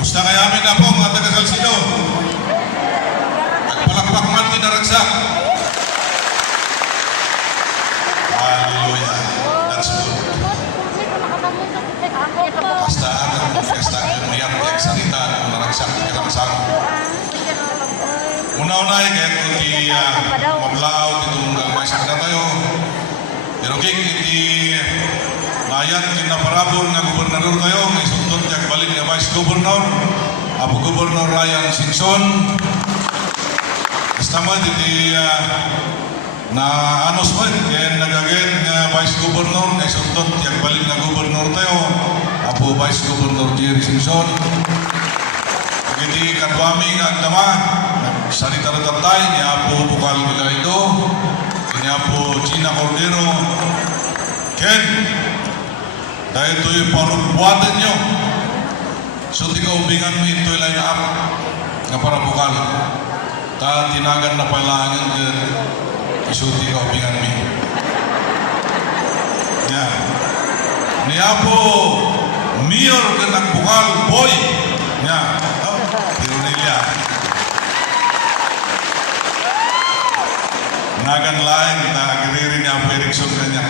Gusto kayamin na po mga taga-Salsido. Nagpalakpak man tinaragsak. Hallelujah. That's good. Basta ang mayat-yak salita ng naragsak ng karangsak. Una-unay, kaya kung di mablaaw, itong nagmaisak na tayo. Pero iti mayat kinaparabol nga gobernador tayo, may sundot niya balik nga Vice Governor, Apo Governor Ryan Singson. Basta mo, iti na anos mo, kaya nagagit nga Vice Governor, may sundot niya balik nga Governor tayo, Apo Vice Governor Jerry Singson. Iti kadwami nga agdama, salita na tatay, ni Apo Bukal Milaido, ni Apo Gina Cordero. Ken, dahil ito'y parugbuatan nyo, so di ka ubingan mo ito'y line up nga para bukal. Ta tinagan na palangin din, so di ka ubingan mo. Yan. Ni Apo Mayor ka nagbukal, boy. Yan. Tironilya. Nagan lain, nagiriri ni Apo Erickson kanya.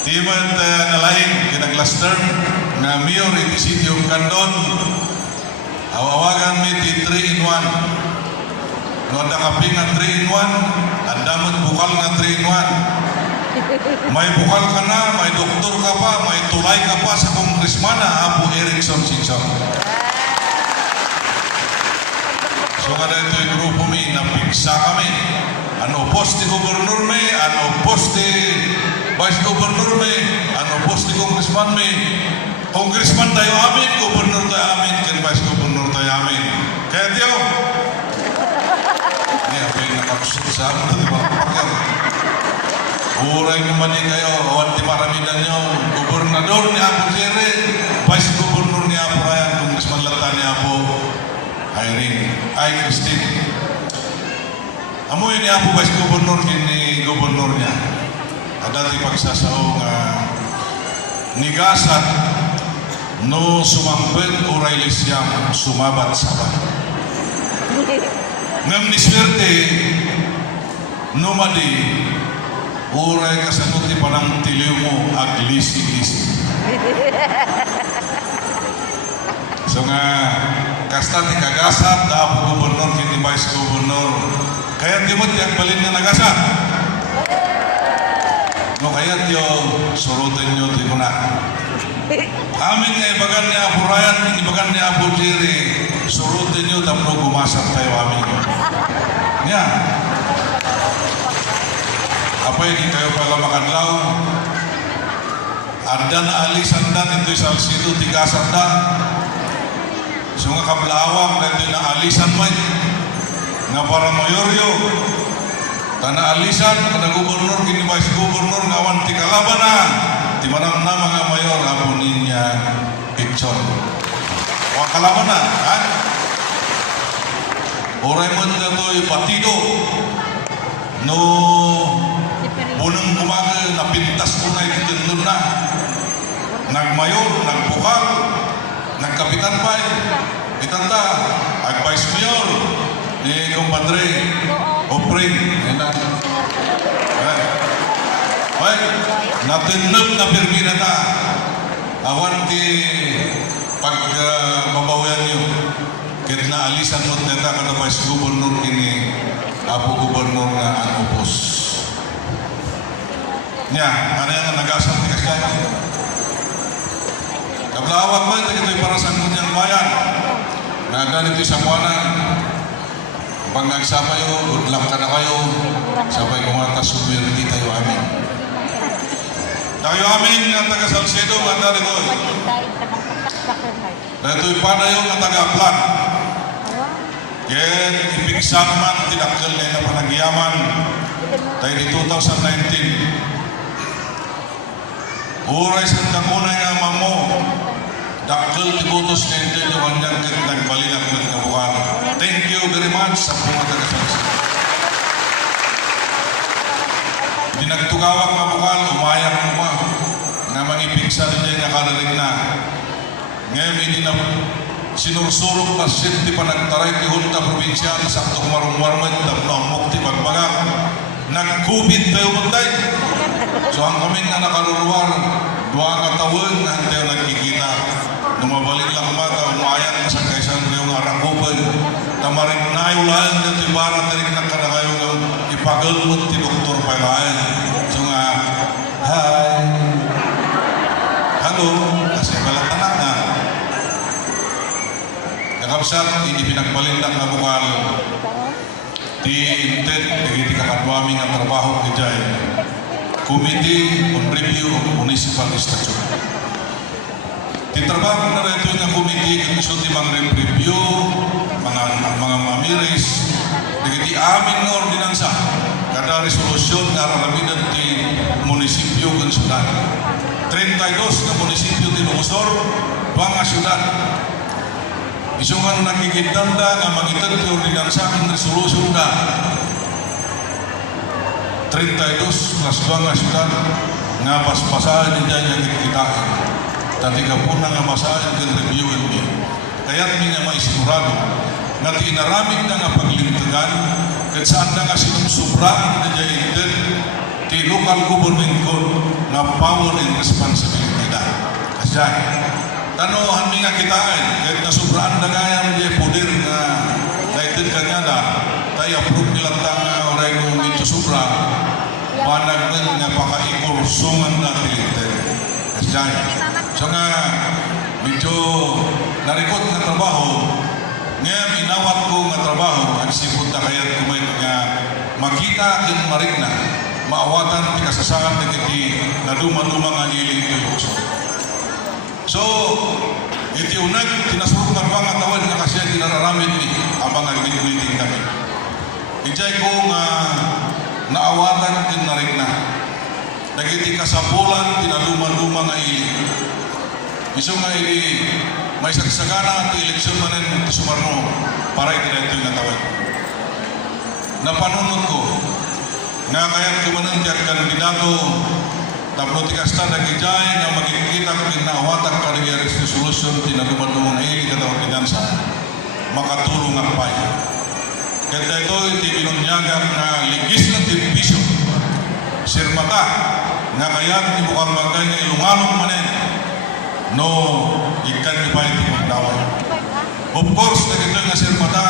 Timan nalain, kinag-last term, na Mayor in the City of Candon, awawagan mi ti 3-in-1. No nakaping nga 3-in-1, ang damot bukal nga 3-in-1. May bukal ka na, may doktor ka pa, may tulay ka pa sa kongresman na Apo Erickson Singson. So nga dito yung grupo mi, napigsa kami. Ano post ni Gobernur mi, ano post ni Vice Governor mi, ano post ni Congressman mi. Congressman tayo amin, Governor tayo amin, kan Vice Governor tayo amin. Kaya tiyo, hindi ako yung nakakusot sa amin na diba? Uray naman din kayo, awan di maraminan nyo, Gobernador ni Apo Jerry, Vice Governor ni Apo Ryan, Congressman Lata ni Apo Irene, ay Christine. Amoy ni Apo Vice Governor kini Governor niya. Dati pagsasaong nigasat no sumampet uray lisyam sumabat sabat. Ngam ni swerte no madi uray kasagot ti panang tiliw mo aglisi-lisi. So nga kasta ti kagasat da Apo Gobernur kini Vice Governor. Kaya di mo tiyang balin nga nagasat. No kaya tiyo surutin nyo ti kuna. Amin nga ibagan ni Apo Ryan, ibagan ni Apo Jerry, surutin nyo tapno gumasat tayo amin. Nga. Apay di kayo pala makadlaw. Andan alisandan ito'y Salsido, tigasat na. So nga kablawang na ito'y naalisan may. Nga para mayoryo. Tanah alisan, kada Gubernur, kini Vice Gubernur, ngawan ti kalabanan. Di manang na mga mayor, Apo ninya Kitson. Wang kalabanan, kan? Oray mo dito'y batido. No, bunang kumaga, napintas ko na itindun na. Nagmayor, nagbukal, nagkapitan pa'y. Itanta, ag-Vice Mayor, ni Compadre, Opring, baik, natinap na pirmi na ta. Awan ti pag mabawayan nyo, kaya na alisan mo neta kada Vice Governor kini Apo Gobernur nga ang upos. Nya, ano yan ang nag-asal ti kasya? Kablawak mo, ito'y para sa ngunyang bayan. Nagan ito'y samuanan. Pag nagsama kayo, good luck ka na kayo. Sabay kumata sumirti tayo amin. Tayo amin ang taga Salsido, ganda nito. Dito'y panayo ng taga-Plan. Kaya ipigsa naman, tinakil na yung panagyaman. Tayo di 2019. Uray sa kakunay nga mamo. Dakil tibutos na ito yung kanyang nagbalinak ng kabukan. Thank you very much sa mga taga-Salsido. Di nagtugawag mabukal, umayak mo ba na mangipig probinsya din niya kalalig na. Ngayon, hindi na sinursurok na siyempre pa nagtaray ti Junta Provincial sa sakto kumarong-warmat na namok ti Bagbagang. Nag-COVID tayo magday. So ang kami na nakaluluwar, dua katawin na hindi nagkikita. Numabalik lang mata, umayan na sa kaysan yung arakupan. Tamarin na yung lahat na tibara tarik na kanakayo ng ipagalmot ti Dr. Pailayan. So nga, hi. Hello. Kasi balatanak na. Nakapsat, hindi pinagbalindang na bukal. Di intent, hindi kakadwaming ang trabaho ni Jai. Committee on Review of Municipal Statute. Titrabaho na rin ito yung committee kung gusto di review, mga mamiris, di amin ng ordinansa, kada resolusyon na raramidan di munisipyo kung syudad. 32 na munisipyo di Lungsor, mga syudad. Isong ano nakikitanda nga magitan di ordinansa kung resolusyon na 32 plus 2 nga syudad nga paspasahan din dyan yung kikitain. Tati ka po na nga masahan din reviewin niya. Kaya't niya maisigurado na tinaramid na nga paglintagan kahit saan na nga sinumsubraan na dyan intent ti local government code na power and responsibility na. Kasi tanohan mi nga kitain kahit nasubraan na nga yan diya poder na naitid ka nga na tayo approve nilang nga oray kung ito sobra manag nga pakaikursungan na tiliter. Kasi so nga medyo narikot nga trabaho ngayon inawat ko nga trabaho ang sipot na kaya kumay nga makita kin marig na maawatan ti kasasangan na kiti na dumang nga iling ito. So iti unag tinasurong nga mga tawad na kasi tinararamid ni abang ang giniliting kami. Ijay ko nga naawatan kin narig na nagiti kasapulan tinaluma-luma nga iling. Iso nga may sagsagana at eleksyon manin sumarno para itinayto yung natawag. Napanunod ko nga kaya't kumanan dyan kandidato tapos tikasta nagijay na magkikita ko naawatan ka ng resolution tinaluma-luma nga iling at ordinansa makatulong ang payo. Kaya ito itinunyagan na legislative vision sirmata nga kaya't ibukang magay nga ilungalong manin no ikan ni pa ito magdaway. Of course, nagito nga sirmata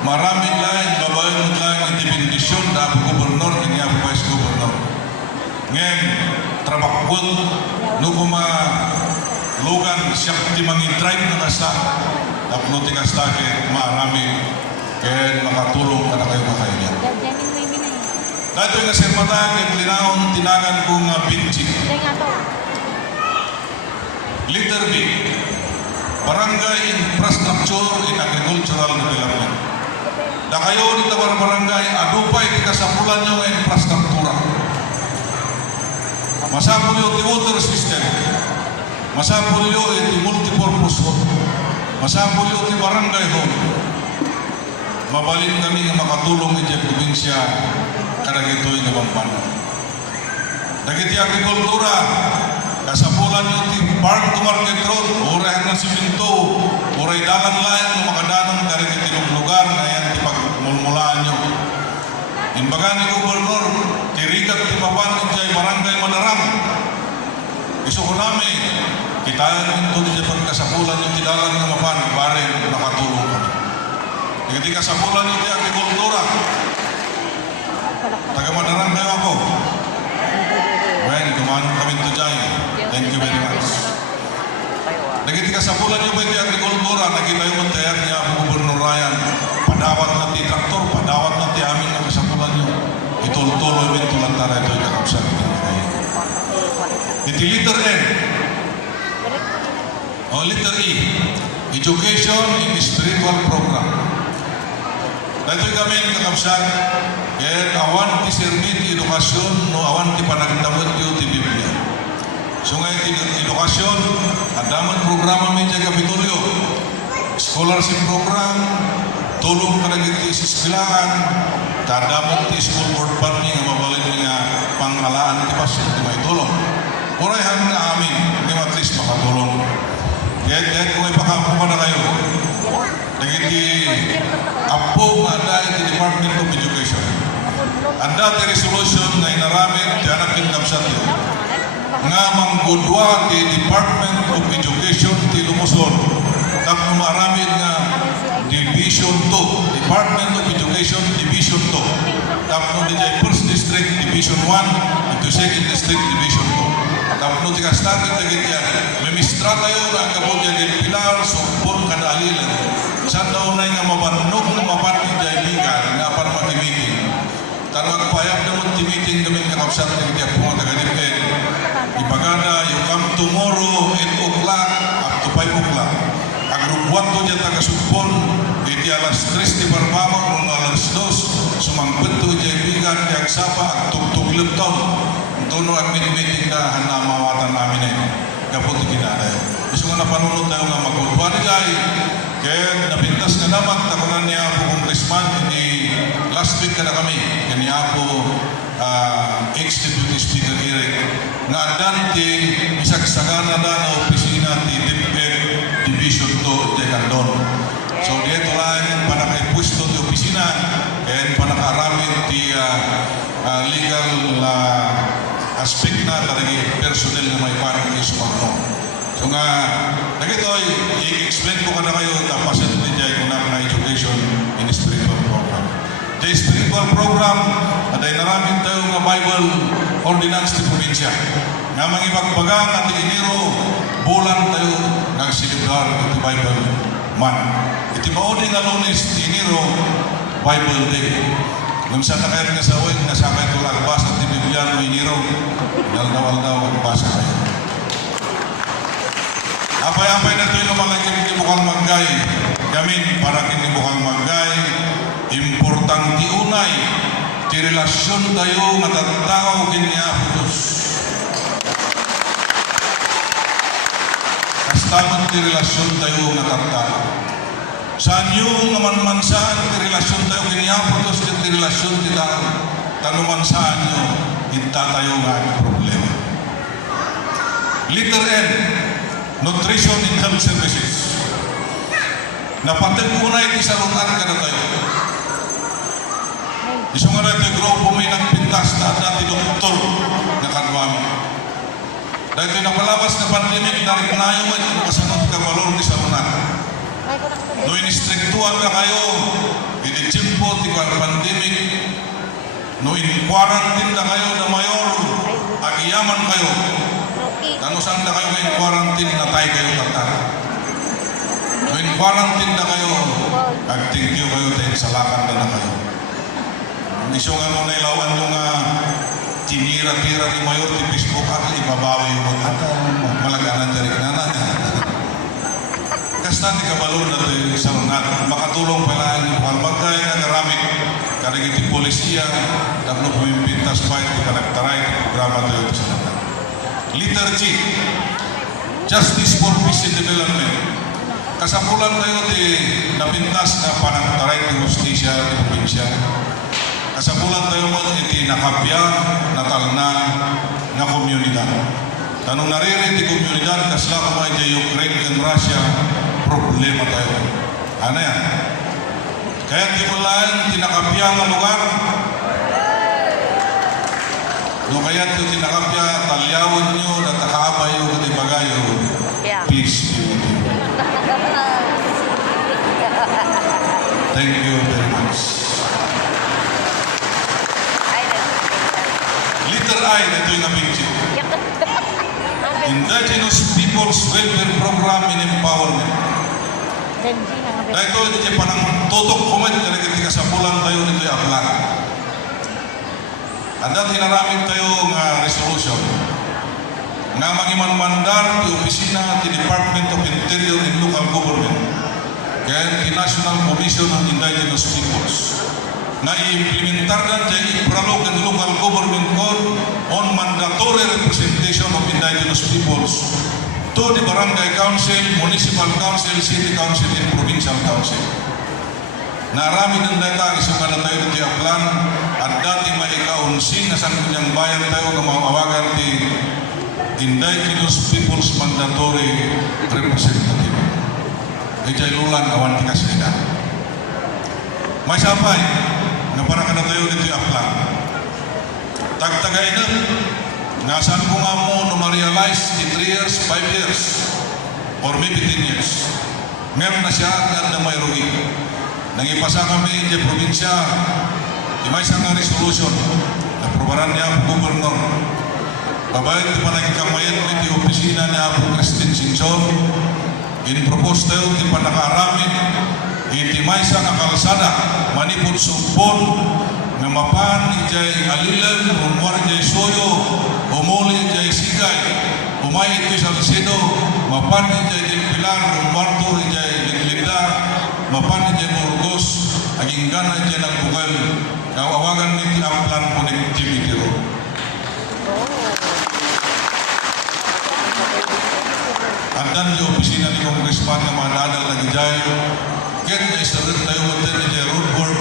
maraming lain, babayan mo lain intimidasyon na gobernador ng iya vice gobernador. Ngayon, trabakot no kuma lugan siya ti mangitribe na kasta tapos ti kasta kaya marami kaya makatulong ka na kayo makailan. Dato yung sirmata kaya linahon tinagan ko nga binchi. Letter B, Barangay Infrastructure and Agricultural Development. Da kayo dito barangay, adupay di kasapulan nyo nga infrastruktura. Masapul yung di water system, masapul yung di multipurpose home, masapul yung di barangay home. Mabalin kami nga makatulong iti probinsya kadagitoy nga Pampanga. Dagiti agrikultura, kasapulan yung di farm to market road, oray na siminto, oray dalan lain ng makadanong kariti ng lugar na yan di pagmulmulaan nyo. Imbaga ni Gobernador, tirikat ti papan iti barangay Madarang. Iso ko namin, kita nito di pagkasapulan yung ti dalan ng mapan, pare nakatulong kami. Dagiti kasapulan yung ti agrikultura, taga Madarang kayo ako. Well, dumanon kami ito dyan. Thank you very much. Nagiti kasapulan niyo ba iti agrikultura, nakita yung tayak niya ang Gobernador Ryan, padawat na ti traktor, padawat na ti amin na kasapulan niyo. Itultuloy mo ito lang tara ito yung kakapsat. Iti letter N. O letter E. Education in Spiritual Program. Dito kami ang kakapsat, kaya awan ti sermit edukasyon, no awan ti panagdamot yu ti Biblia. So ngayon ti edukasyon, adaman programa medya Kapitolyo, scholarship program, tulong ka nagiti sa eskwelahan, tadamot ti school board funding ang mabalin nga pangalaan ti pasyon ti may tulong. Urayan nga amin, hindi at least makatulong. Kaya kung ipakapo ka na kayo, nagiti apo nga dahil sa Department of Education. Ang dati resolution na inaramit, tiyanak yung kamsat yun, nga manggudwa ti Department of Education ti Lumosor, tapos maramit nga Division 2, Department of Education Division 2, tapos di First District Division 1, ito Second District Division 2. Tapos di ka started na ganyan, memistra tayo na ang kabudya din pilar, sumpon, kadalilan. Saan daw na nga mabannog na mabannog dyan bigan nga para mag-meeting. Tanong payag na mag-meeting kami nga kapsat na ganyan po mga taga-dipin. Ibagana, you come tomorrow 8 o'clock up to 5 o'clock. Agrubuan to dyan taga-sumpon, iti alas 3 di barbama, kung alas 2, sumangpet to dyan bigan, kaya sapa, agtugtug taon. Tuno ang meeting na hanamawatan namin eh. Kapot ikinada yun. Gusto nga napanunod tayo nga mag-urba ni Jai. Kaya napintas na naman, takunan niya po congressman, hindi last week ka na kami. Kaya niya po ex-deputy speaker Eric. Nga dante, isagsagana na na opisina ti DepEd Division 2 di Candon. So dito lang panakaipuesto ti opisina, kaya panakaramit ti legal aspect na talaga personal na may parang isumano. So nga, nagitoy, i-explain ko ka na kayo na pasyente din dyan kung na education in spiritual program. The spiritual program, aday naraming tayo nga Bible ordinance ti probinsya. Nga mangibagbagang at iniro, bulan tayo nagsilibrar iti Bible man. Iti mauding nga Lunes, ti iniro, Bible Day. Nung sa nakayat nga sa uwin, nasakay ko lang, basa ti Biblia mo iniro, naldaw-aldaw, basa kayo. Apay-apay na ito yung mga kinibukang manggay. Gamin para kinibukang manggay. Importante unay, ti relasyon tayo matatao kiniya po Diyos. Kastaman ti relasyon tayo matatao. Saan yung naman saan ti relasyon tayo kiniya po Diyos, ti relasyon ti tao. Tanuman saan nyo, hinta tayo nga ang problema. Letter N, Nutrition and Health Services. Napatag ko na iti salunan ka na tayo. Iso nga na ito grupo may nagpintas na dati doktor na kanwami. Dahil ito napalabas na pandemic na rin na yung kasanod ka valor ni salunan. No inistriktuan na kayo, iti-chimpo, tika pandemic, no in-quarantine na kayo na mayor, agiyaman kayo. Ano saan na kayo in quarantine na tayo kayo tatara? No in quarantine na kayo, agtingkyo kayo dahil salakan na kayo. Iso nga mo nailawan yung tinira-tira ni mayor di Facebook at ibabawi yung malaganan dari kanan. Kastan di kabalo na ito sa lunat. Makatulong pala yung palmagkay na naramik karigiti polisiya tapno pumimpintas pa ito kanagtaray programa ito sa lunat. Letter G, Justice for Peace and Development. Kasapulan tayo di napintas na panagtaray ng justisya at probinsya. Kasapulan tayo mo iti nakapya, natalna, na komunidad. Tanong naririn di komunidad, kasla kumay di Ukraine and Russia, problema tayo. Ano yan? Kaya di mo lang tinakapya ng lugar. No kaya ito tinakapya, talyawan nyo, natakabay o di bagayo. Peace be with you. Thank you very much. Letter I, ito yung nabingsi. Indigenous Peoples Welfare Program and Empowerment. Dahil ito, ito panang tutok kumit, karikiti kasapulan tayo nito yung aplan. At dati naramit tayo ng resolution na mangiman-mandar ti opisina ti Department of Interior and Local Government kaya ti National Commission on Indigenous Peoples na i-implementar na dyan ipralog ang Local Government Code on mandatory representation of indigenous peoples to the Barangay Council, Municipal Council, City Council, and Provincial Council. Narami ng data, isang na tayo ng plan at dati may ikaunsin na sa kanyang bayan tayo kamawagan di Indigenous Peoples Mandatory Representative. Ijay lulan awan tikas nila. May sapay, na para ka na tayo dito yung aplan. Tagtagay na, nasaan ko nga mo na ma-realize in 3 years, 5 years, or maybe 10 years. Meron na siya at na may rugi. Nangipasa kami di probinsya, may isang resolution na probaran niya ang gubernur. Babae di pa nagkamayan ulit di opisina niya po Christine Sinson. Ini-propose tayo di pa nakaaramid. Iti may isang kalsada, manipod sumpon, namapan ijay alilan, umwar ijay soyo, umuli ijay sigay, umay ito sa Salcedo, mapan ijay del Pilar, umwarto ijay del Linda, mapan ijay Burgos, aging gana ijay nagbugal, kawawagan niti ang plan connectivity road. Andan di opisina ni Congressman na mananal na gijay, kaya na isadad tayo matin ni Road Board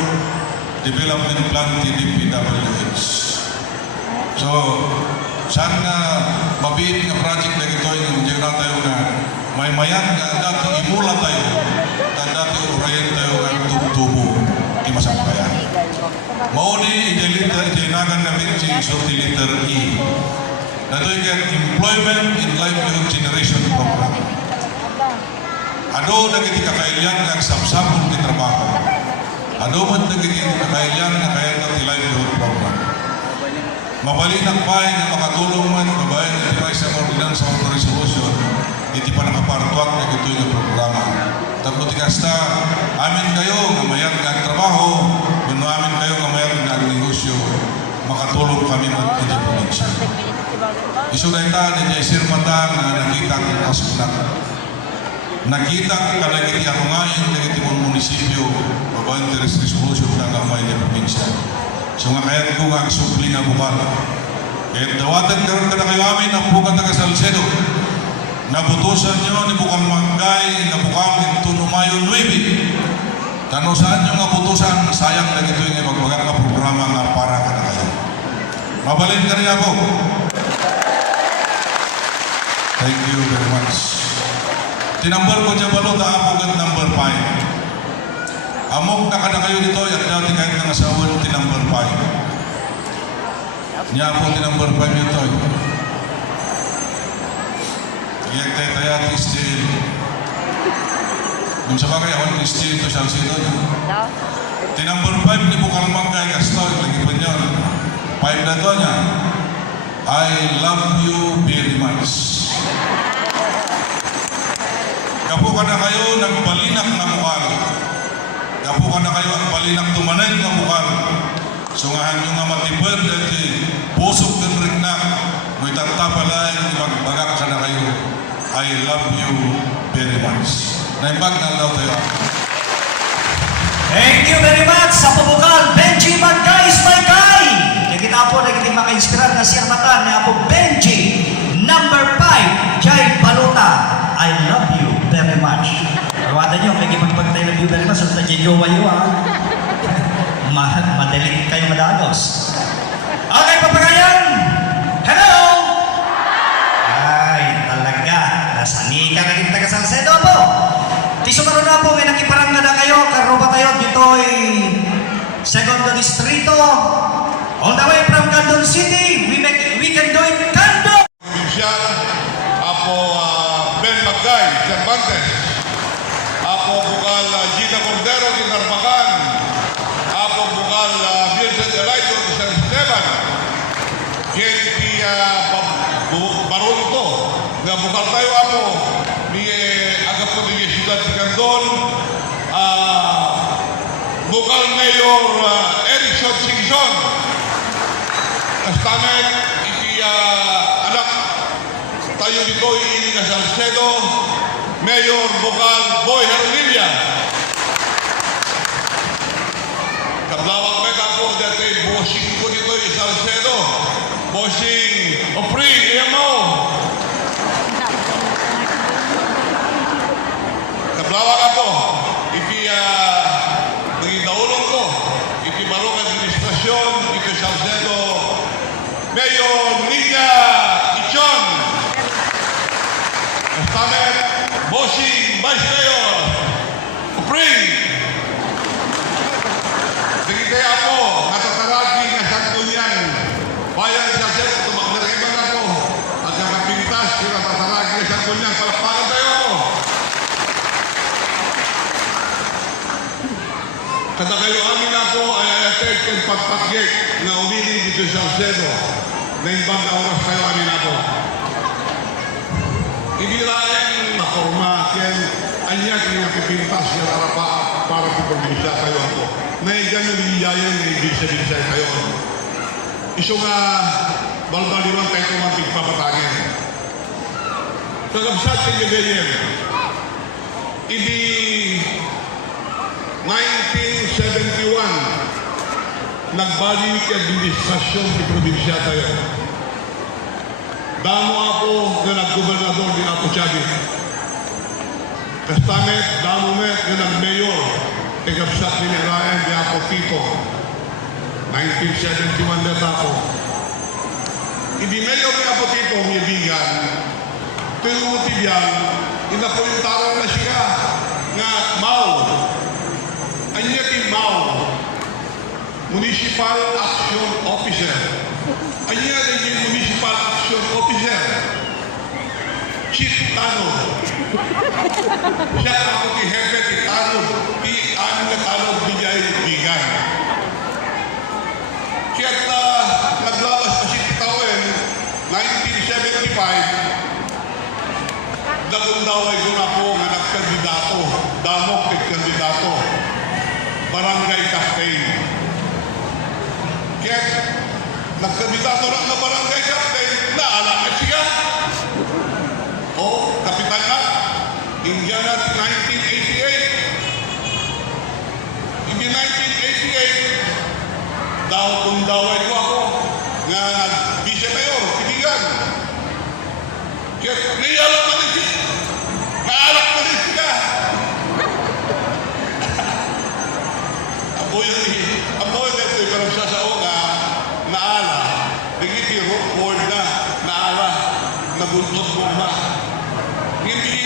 Development Plan TDPWH. So, saan nga mabiit nga project na ito yung hindi na tayo na may mayan nga dati imula tayo na dati urayan tayo ng tubo di masampayan. Mauni idinagan namin si Isulti Letter E. Na ito yung Employment and Livelihood Generation Program. Ado nagiti kakailan ng samsapon di trabaho. Ado man nagiti kakailan ng kaya ng livelihood program. Mabalinak pa yung makatulong man, babae na tibay sa ordinance of resolution, iti pa nakapartuat na ito yung programa. Tapos tikasta, amin kayo ngamayat ng trabaho, kung amin kayo ngamayat ng negosyo, makatulong kami ng iti probinsya. Isuday ta, niya isirmatan na nakita ng kasunak. Nakita ka lagi ang ngayon lagi timong munisipyo babaeng teres resolution ng gamay ng probinsya. So nga kaya ko ang supli nga bukal. Kaya dawatan karon ka na kayo amin ang bukal taga Salcedo. Nabutusan nyo ni Bukal Manggay na bukal ito Numayo 9. Kano saan nyo nga butusan, sayang lagi ito yung magbagang nga programa nga para ka na kayo. Mabalin ka rin ako. Thank you very much. Tinambal ko dyan balot ang apogat number 5. Amok na kada kayo dito, at dati kahit ng asawa nyo tinumber 5. Niya po tinumber 5 ito. Iyak tayo tayo at istil. Kung sa bagay, awan ng istil ito siya sino nyo. Tinumber 5 ni Bukal Manggay Gastoy, lagi pa nyo. 5 na to niya. I love you very much. Kapo ka na kayo nagbalinak na bukal. Kapo ka na kayo at balinak tumanay na bukal. Sungahan nyo nga matipad dati pusok ng rignak. May tatapalay, magbagak ka na kayo. I love you very much. Naimbag na daw tayo. Thank you very much sa pabukal, Benji Magkay Ismaykay. Kita po naging maka-inspirar na siya mata ni Apo Benji. Number 5, Jai Baluta. I love you very much. Tawadan nyo, may ipagpagtay love you very much. So, tagiyowa-yowa. Madaling kayo madagos. Okay, papagayan! Hello! Ay, talaga. Nasani ka naging taga Salcedo po. Tiso karon na po, may nakiparangga na kayo. Karuba tayo dito'y Segundo Distrito. All the way from Candon City, we can do it Candon! Provincial, Apo Ben Magkay, Cervantes, Apo Bukal Gina Cordero, di Narbacan, Apo Bukal Virgen Elaido, di San Esteban, Kenti Barunto, na Bukal tayo Apo, ni agap ko di Ciudad de Candon, Bukal Mayor Erickson Singson, Kastamet, anak tayo dito ini na Salcedo, Mayor Bukal Boy Herlilia. Kablawag may kako dati bossing ko dito yung Salcedo. Bossing, Opri, iyan mo. Kablawag ako, naging naulong ko, balong administrasyon, Salcedo, Mayor Nina Ichon, Vice Mayor, Upring. Sige kaya po, natataraki nga sa kunyan. Bayan sa set, tumaknariban ako. At nakapintas, natataraki nga sa kunyan. Palakpakan tayo ako. Kada kayo amin ako ay ayatek and patpatyek na umili dito sa Salcedo. Na ibang na oras kayo amin ako. Ibirayan makorma ken anyak nga pipintas nga arapa para sa probinsya kayo ako. Na ganyan niyayan nga ibig-ibig kayo. Iso nga balbaliwan tayo kumantig papatangin. Kagabsat kayo ganyan. Idi 1971, nagbalik ang administrasyon sa probinsya tayo. Damo ako na nag-gobernador ni Apo Chavez. Kastamet, damo met na nag-mayor kay Gabsat ni Merayan ni Apo Tito. 1971 na ako. Hindi mayor ni Apo Tito, miyabigan. Tuyuti diyan, inapulintarang na siya nga Mau. Anya ti Mau, Municipal Action Officer. Anya din Municipal Action Officer. Chief Tanod. Siya ako ti Hepe ti Tanod. Ti ano na Tanod bigay bigan. Kaya naglabas pa si Titawen 1975. Nagundaway ko na po nga nagkandidato. Damok nagkandidato. Barangay Captain. Kaya nagkandidato lang na Barangay Captain, naalaman siya. O, kapitan na. Indian at 1988. In 1988, kung daway ko ako, nga nag-Vice Mayor, kinigan. Kaya naialam na rin siya. Naalak na rin siya. Amoy na ito, parang siya sa una, naala. Nagiti road board na, naala. Nabuntot mo ha. Hindi